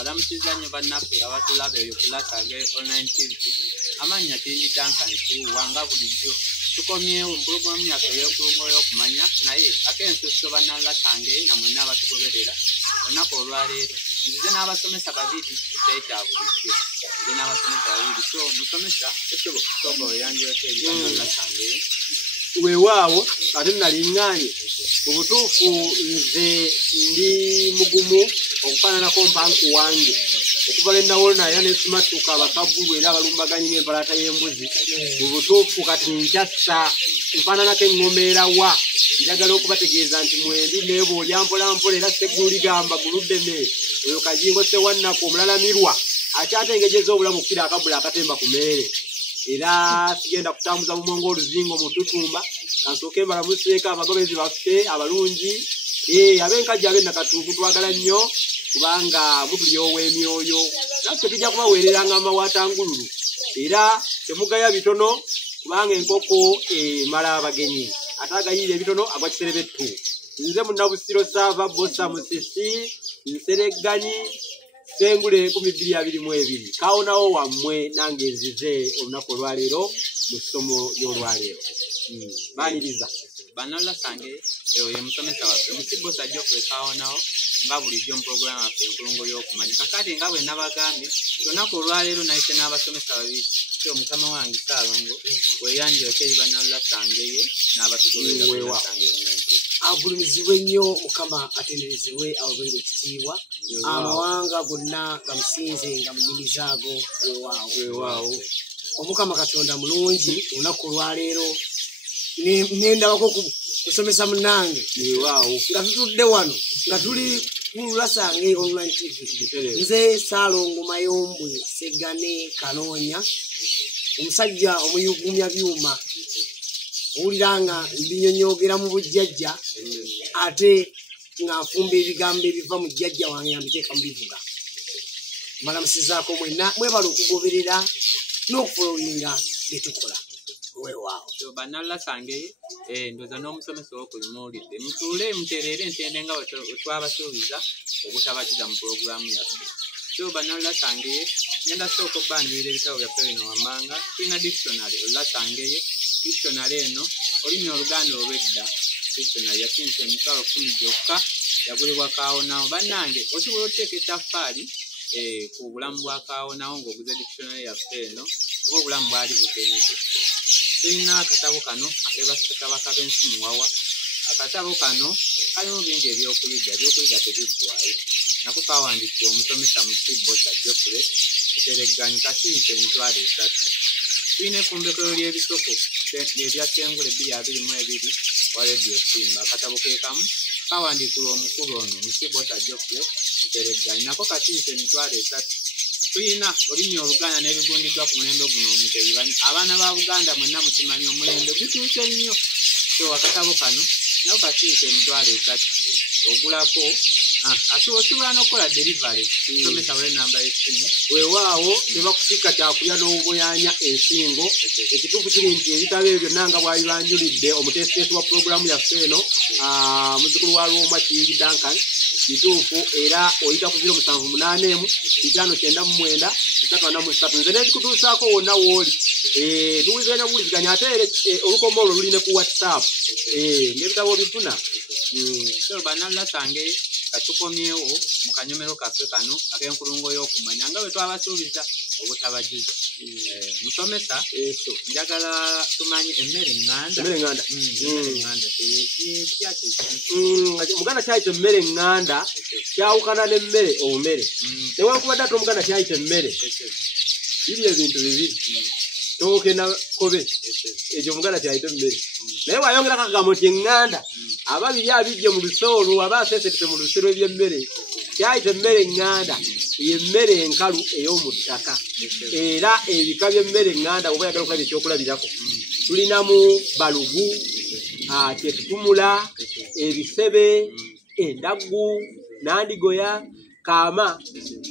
balamusiza nnyo bannaffe abatulaba eyo ku Lasange online TV amanya Kingi Duncan wanga bulijjo tukomyewo mu pulogulaamu yaffe ey'enkulungo y'okumanya naye ate ensusso bannalasange namwe n'abatugoberera olunaku olwaleero nzize n'abasomesa babiri ekyekya bulijjo nzize n'abasomesa babiri so musomesa ekyobokusooka oyanjireko eri bannalasange weewaawo ate naliŋŋaanye mu butuufu nze ndi mugumu okufaananako mpanku wange okuva lwe nawolona era nesimatuka abakabbulu era abalumbaganye n'empalaata y'embuzi mu butuufu kati nkyassa nfaananako eŋŋomeera wa njagala okubategeeza nti mwendi neeboolya mpolampola era seggulu ligamba guluddeme oyo kajingo sewannako omulalamirwa akyatengejeza obulamu okukira akabbula akatemba ku meere era sigenda kutambuza bumwe ng'oluzingo mu tutumba kansooke mbalamuseeko abagobezi baffe abalungi ab'enkajja ab'ennakatuufu twagala nnyo kubanga mutulyowa emyoyo naffe tujja kubaweereranga amawatangululu era temugaya bitono kubanga enkoko emala abagenyi ate agayiira ebitono agwa kiserebettu nze munnabusiro saava bosa musisi nsereggani sengule 2022 kawonawo wammwe nange nzize olunaku olwaleero mu ssomo ly'olwaleero baaniriza bannalasange eyo ye musomesa waffe Musibosa Geoffrey kawonawo nga bulijjo mu pulogulaamu yaffe enkulungo y'okumanya kakati nga bwe nabagambye olunaku olwaleero nayise n'abasomesa babiri so mukama wange Saalongo weeyanjireko eri bannalasange ye n'abatugoberera agulumizibwe nnyo mukama atenderezebwe abaweereza ekitiibwa amawanga gonna gamusinze nga mu nnimi zaago weewaawo omukama katonda mulungi olunaku olwaleero nendabako kusomesa munnange weewaawo nga tutudde wano nga tuli ku Lasange online TV nze Saalongo Mayombwe Segane Kanoonya omusajja omuyugumya byuma owulira nga mbinyonyogera mu bujjajja ate nga nfumba ebigambo ebiva mu jjajja wange nga mbiteeka mu bivuga mbalamusizaako mwenna mwebala okugoberera n'okufolowinga bye tukola weewaawo bannalasange ndoza n'omusomesa w'okulimuwulidde mutuule mutereere entende nga wetwabasuubiza obutabagiza mu pulogulaamu yaffe so bannalasange ngenda sooka obbanjulira ebitabo byaffe bino wammanga tulina dictionary Olasange dictionary eno olulimi Oluganda olw'edda dictionary yakinsa emitwalo 10 gyokka yagulibwa Kaawonawo bannange osobola okuteeka ettaffaali ku bulamu bwa Kaawonawo ng'oguze dictionary yaffe eno kuba obulamu bwali bugenze tulina akatabo kano akebasakabaka b'ensi muwawa akatabo kano kalimu bingi ebyokuyiga tebiggwaayo nako kawandiikibwa omusomesa Musibosa Geoffrey etereggani kasinze emitwalo 3 tulina effumbekero ly'ebisoko ebya Ttengule 2022 wa Radio Simba akatabo ke kamu kawandiikibwa omukulu ono Musibosa Geoffrey etereggani nako kasinze emitwalo 3 tulina olulimi Oluganda n'ebigundiddwa ku mulembe guno omutebi abaana ba Buganda mwenna mukimanyi omulembe gutuuse nnyo so akatabo kano nako kasinze emitwalo 3 ogulako osobola n'okukola delivery somesa wale namba y'essimu weewaawo tebakusika kyakulya n'obuyanya ensingo ekituufu kiri nti ebitabo ebyo byonna nga bwabibanjulidde omuteesiteesi wa pulogulaamu yaffe eno muzzukulu wa Lwomwa Kingi Duncan kituufu era oyita ku 078 599 343 nze n'ekikutuusaako wonna wooli tuwuliziganya buwuliziganya ate olukomo olwo luli ne ku WhatsApp n'ebitabo bifuna so bannalasange katukomyewo mu kanyomero kaffe kano ak'enkulungo y'okumanya nga bwe twabasuubiza obutabagiza musomesa njagala tumanyi emmere eŋŋanda omuganda kyayita emmere eŋŋanda kyawukana n'emmere omumere newankubadde ate omuganda kyayita emmere biri ebintu bibiri tooke na kobe ekyo omuganda kyayita emmere naye bwayongerako akagambo nti eŋŋanda aba biri abijje mu lusoolu aba aseesetese mu lusiro eby'emmere kyayita emmere eŋŋanda yemmere enkalu ey'omu ttaka era ebika by'emmere eŋŋanda oba oyagala okulaba ekyokulabirako tulinamu balugu kyetutumula ebisebe endaggu nandigoya kaama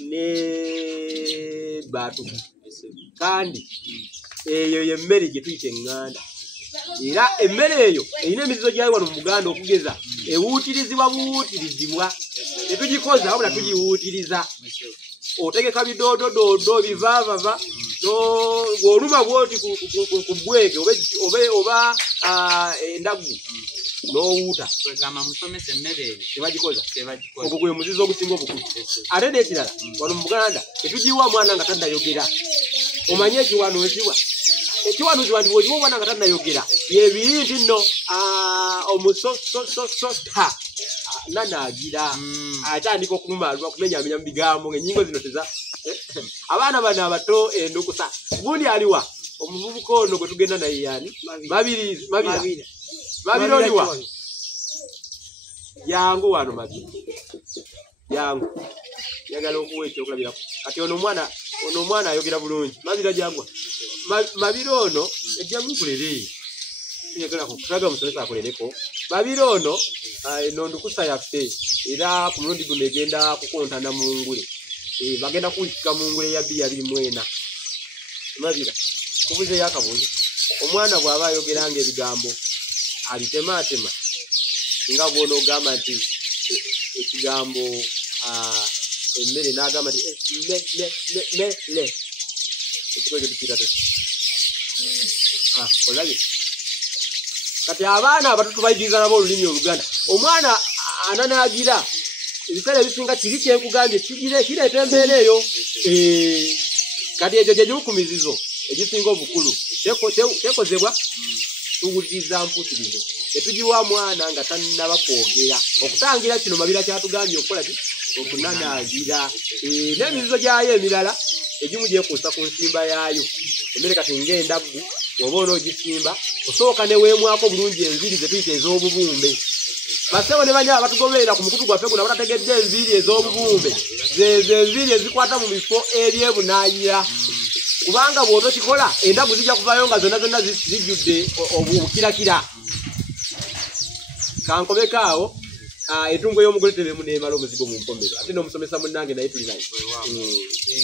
ne baatuku kandi eyo yemmere gye tuyita eŋŋanda era emmere eyo erina emizizo gyayo wano mu Buganda okugeza ewuutirizibwa buwuutirizibwa tetugikoza wabula tugiwuutiriza otegeka bidodododo bivavava ng'oluma bwoti ku bwege oba endagu n'owuuta kwegamba musomesa emmere eno tebagikoza tebagikoza ogwo gwe muzizo ogusinga obukulu ate n'ekirala wano mu Buganda tetugiwa omwana nga tannayogera omanye ekiwanuuzibwa ekiwanuuzibwa nti bw'ogiwa omwana nga tannayogera yebiri nti nno omusosososota nanaagira atandika okulumaluma kumenyaamenya mu bigambo ng'ennyingo zino teza abaana bano abato endukusa gundi aliwa omuvubuka ono gwe tugenda naye yaani Mabira oliwa yangu wano Mabira yangu yagala okuwa ekyokulabirako kati ono omwana ayogera bulungi Mabira jagwa Mabira ono ejja mukulere yagala kutulaga musomesa akolereko Mabira ono eno ndukusa yaffe era ku mulundi guno egenda kukontana mu ngule bagenda kuwikika mu ngule ya 224 Mabira kubuze yakabuze omwana bw'aba ayogeranga ebigambo alitematema nga bwono ogamba nti ekigambo emmere n'agamba nti le ekikoze tukira olabye kati abaana abato tubayigiriza nabo olulimi Oluganda omwana ananaagira ebiseera ebisinga kiri kyenkugambye kireeta embeera eyo kati egyo gye gibukumizizo egisinga obukulu tekozebwa tuwuliriza mputirizo tetugiwa mwana nga tannaba kwogera okutangira kino Mabira kyatugambye okukola ki okunanaagira n'emizizo gyayo emirala egimu gyekuusa ku nsimba yaayo emmere kati ng'endaggu oba onoogisimba osooka ne weemwako bulungi enviiri ze tuyita ez'obubumbe basebo ne banyaba batugoberera ku mukutu gwaffe guno abatategedde enviiri ez'obubumbe zezo enviiri ezikwata mu bifo ebyebunaayira kubanga bw'otokikola endagu zijja kuvayo nga zonna zijjudde obukirakira kankobekaawo etungo y'omugole tebemu neemala omuzigo mu nkomero ate n'omusomesa munnange naye tuli naye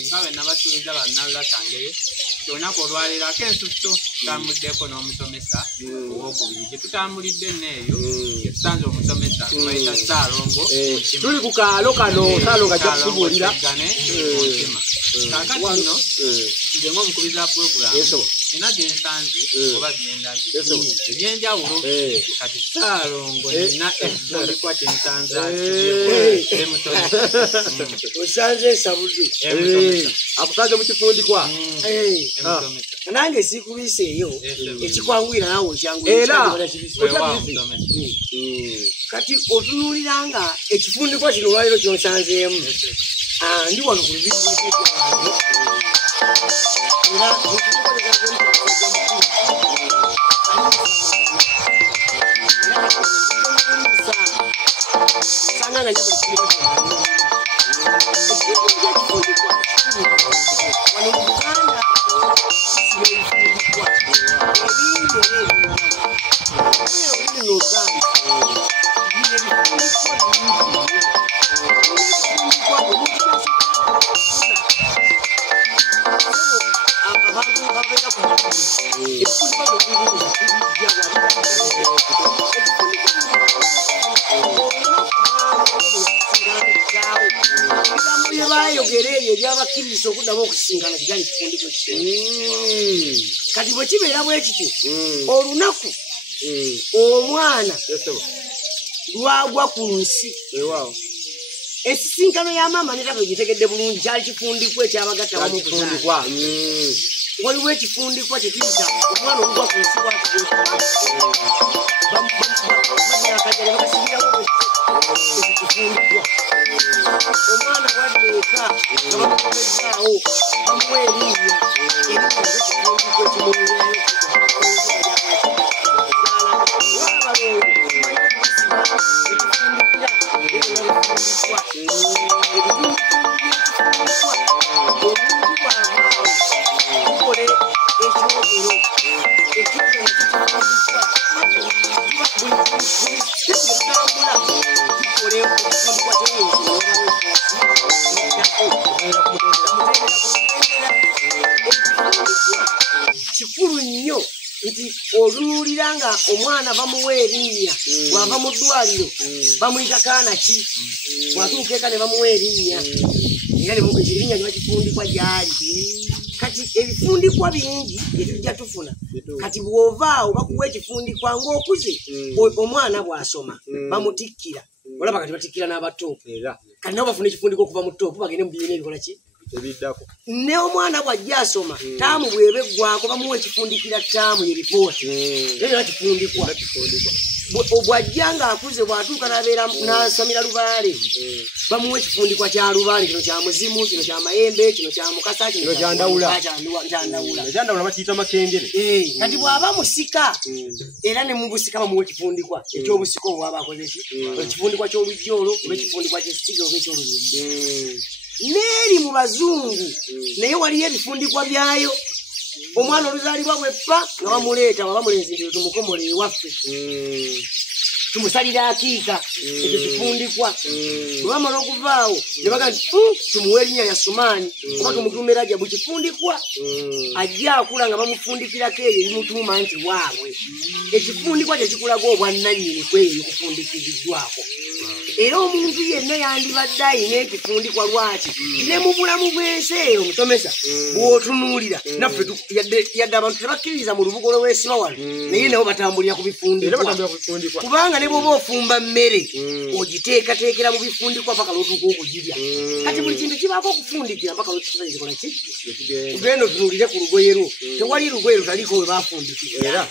nga bwe nabasuubiza bannalulasangeyo olunaku olwaleero ak'ensusso tutambuddeko n'omusomesa owokubiri gye tutambulidde nneeyo getusanze omusomesa bayita Ssaalongo tuli ku kaalo kano Ssaalongo ajja kutubuulira mutima kaakati nno nze ng'omukubiza puroguramu nina gyensanze oba gyendabye ebyenjawulo kati Ssaalongo nina ekifundikwa kyensanze osanze ensabudde akusanze mu kifundikwa nange sikubiseeyo ekikwangwira nawe era kati otunuuliranga ekifundikwa kino olwaliro kyonsanzeemu ndi wano ku lubibi era ebyabakiriza okuddamu okusisinkana kigali kifundiko kati bwe kibeera bwe kityo olunaku omwana lwagwa ku nsi esisinkano ya maama netaba gitegedde bulungi kyali kifundikwa ekyabagatta wamu okuzaalibwa waliwo ekifundikwa kyekiyita omwana okugwa ku nsi bwakajale bakasibirawo ekifundikwa omwana bwaddeeka nga bamukomezaawo bamuwa erinnya ekifundikwa ekimulirayo kikulu nnyo nti olunuulira nga omwana bamuwa erinnya bw'ava mu ddwaliro bamuyita kaana ki bw'atuuka eka ne bamuwa erinnya era erinnya gyebakifundikwa gyali kati ebifundikwa bingi byetujja tufuna kati bw'ovaawo bakuwa ekifundikwa ng'okuze omwana bw'asoma bamutikkira olaba kati batikkira n'abato kati nabo bafuna ekifundikwa okuva mu toopu bagende mu bibiina ebikola ki ne omwana bw'ajja asoma taamu bw'eba eggwako bamuwa ekifundikira taamu yeripooti era kifundikwa bw'ajja ng'akuze bw'atuuka n'abeera n'asomera Lubaale bamuwa ekifundikwa kya Lubaale kino kya Muzimu kino kya Mayembe kino kya Mukasa kino kya Ndawula bakiyita Makengere kati bw'aba musika era ne mu busika bamuwa ekifundikwa eky'obusika obwo bw'aba akoze ki ekifundikwa ky'olujjoolo oba ekifundikwa ky'essiga oba eky'olulimi n'eri mu bazungu naye waliyo ebifundikwa byayo omwana oluzaalibwa bweppa nga bamuleeta waba mulenzi nti tumukomole ewaffe tumusalira akiika ekyo kifundikwa bwe bamala okuvaawo ne baga nti tumuwa erinnya ya Sumaani oba tumutuume Rajabu kifundikwa ajja akula nga bamufundikirako ebyo ebimutuuma nti waabwe ekifundikwa kyekikulaga obwannannyini kweyo ebikufundikiziddwako era omuntu yenna yandibadde ayina ekifundikwa lwaki ne mu bulamu bw'ensi eyo omusomesa bw'otunuulira naffe yadde abantu tebakkiririza mu lubugo lw'Weesiba wano naye nabo batambulira ku bifundikwa kubanga ne bw'oba ofumba mmere ogiteekateekera mu bifundikwa mpaka lw'otuuka okugirya kati buli kintu kibaako okufundikira mpaka lw'otuuka kikola ki tugenda otunuulire ku lugoye lwo tewali lugoye lutaliko we baafundikira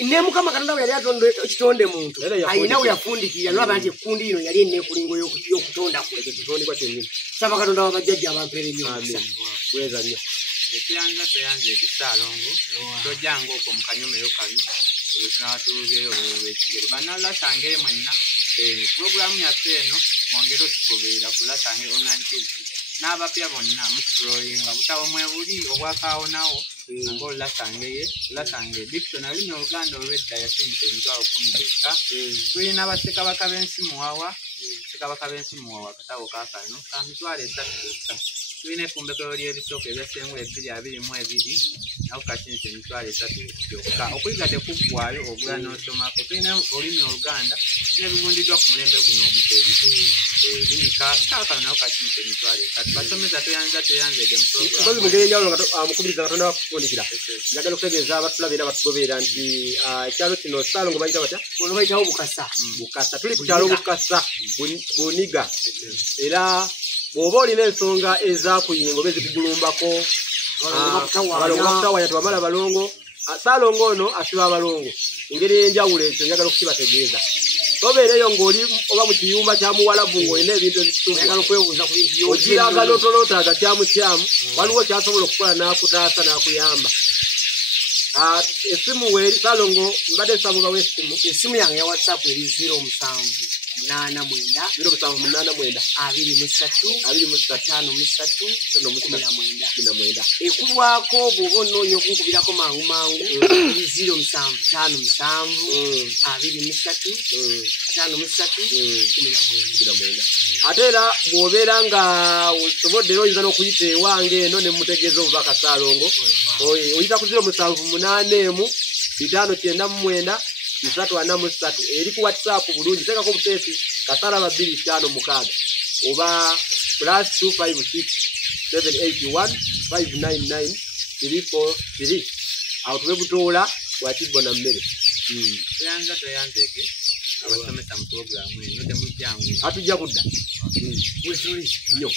ne Mukama Katonda bwe yali atonda ekitonde muntu ayina we yafundikira nolaba nti ekkundi ino yali enneekulingo y'okutonda saba Katonda wabajjajja abampeera ennyo tuyanza ebisaalongo tojjanga okwo mu kanyomero kano olwetunawatuluzeeyo olwekigero banalasangere mwenna puroguramu yaffe eno mwongere otugoberera ku Lasange Online TV n'abapya bonna muscrollinga butabo mwebuli obwakaawonawo nga Lasange dictionary mu Oluganda olw'edda yasinze emitwalo 10 tulina bassekabaka b'ensi muwawa ssekabaka b'ensi muwawa akatabo kaakano ka mitwalo 3 kyokka tulina effumbekero ly'ebisooka ebyasengula 222 naku kasinze emitwalo 3 kyokka okuyiga tekuggwaayo ogula n'osomako tulina olulimi Oluganda n'ebigundiddwa ku mulembe guno omutebi binika kaakano naku kasinze emitwalo 3 basomesa tuyanza ege mukozi mu ngeri enjawulo nga mukubiriza Katonda bakufundikira njagala okutegeeza abatulaba era batugoberera nti ekyalo kino Ssaalongo bayita batya bayitawo Bukasa tuli ku kyalo Bukasa Buniga era bw'oba olina ensonga ezakuyinga oba ezikugulumbako balongo tebamala balongo Ssaalongo ono asiba abalongo engeri y'enjawulo ekyo njagala okukibategeeza tobeereyo ng'oli oba mu kiyumba kya Muwalabu ng'olina ebintu ebikutuufu ogiranga n'otolootaaga kyamukyamu waliwo kyasobola okukola n'akutaasa n'akuyamba esimu weeri Ssaalongo mbadde nsabulwa w'essimu esimu yange ya WhatsApp eri 0789 ekubwako bw'oba onoonya okunkubirako mangu 075753 ate era bw'obeera nga osobodde era oyinza n'okuyita ewange eno ne mutegeeza obubaka Ssaalongo oyita ku 078599 eri ku WhatsApp bulungi teekako buteesi kasaraba 256 oba +256781399 awo tube butoola bwakibbo na mmere tuyanza ege abasomesa mu puroguramu eno temujjangu atujja kudda bwe tuli nnyo